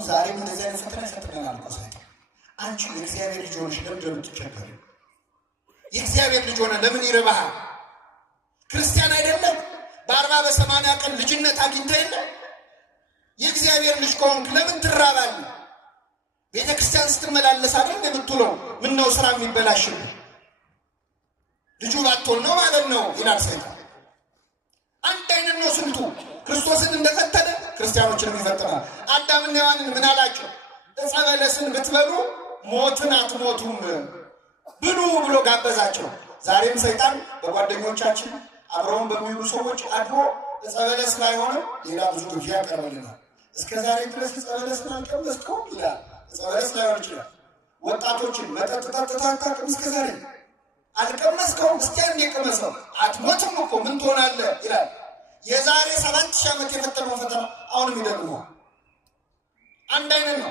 አሁን ዛሬም እንደዚህ አይነት ፈተና ይፈትነናል እኮ ሰይጣን። አንቺ የእግዚአብሔር ልጅ ሆነሽ ለምን እንደምትቸገሪ? የእግዚአብሔር ልጅ ሆነ ለምን ይርባሃል? ክርስቲያን አይደለም? በ40 በ80 ቀን ልጅነት አግኝተህ የለ? የእግዚአብሔር ልጅ ከሆንክ ለምን ትራባለህ? ቤተ ክርስቲያን ስትመላለስ አይደል እንደምትውለው? ምን ነው ስራ የሚበላሽብህ? ልጁ ባትሆን ነው ማለት ነው ይላል ሰይጣን። አንድ አይነት ነው ስንቱ። ክርስቶስን እንደፈተነ ክርስቲያኖችንም ይፈትናል። አዳምና ሔዋንን ምን አላቸው? ዕፀ በለስን ብትበሉ ሞትን አትሞቱም ብሉ ብሎ ጋበዛቸው። ዛሬም ሰይጣን በጓደኞቻችን አብረውን በሚውሉ ሰዎች አድሮ ዕፀ በለስ ባይሆንም ሌላ ብዙ ግብዣ ያቀርብልናል። እስከ ዛሬ ድረስ ዕፀ በለስን አልቀመስከውም ይላል። ዕፀ በለስ ላይሆን ይችላል። ወጣቶችን መጠጥ ጠጥተህ አታውቅም እስከ ዛሬ አልቀመስከውም? እስኪ አንዴ ቅመሰው። አትሞትም እኮ ምን ትሆናለህ ይላል። የዛሬ 7000 ዓመት የፈተነው ፈተና አሁንም ይደግመዋል። አንድ አይነት ነው።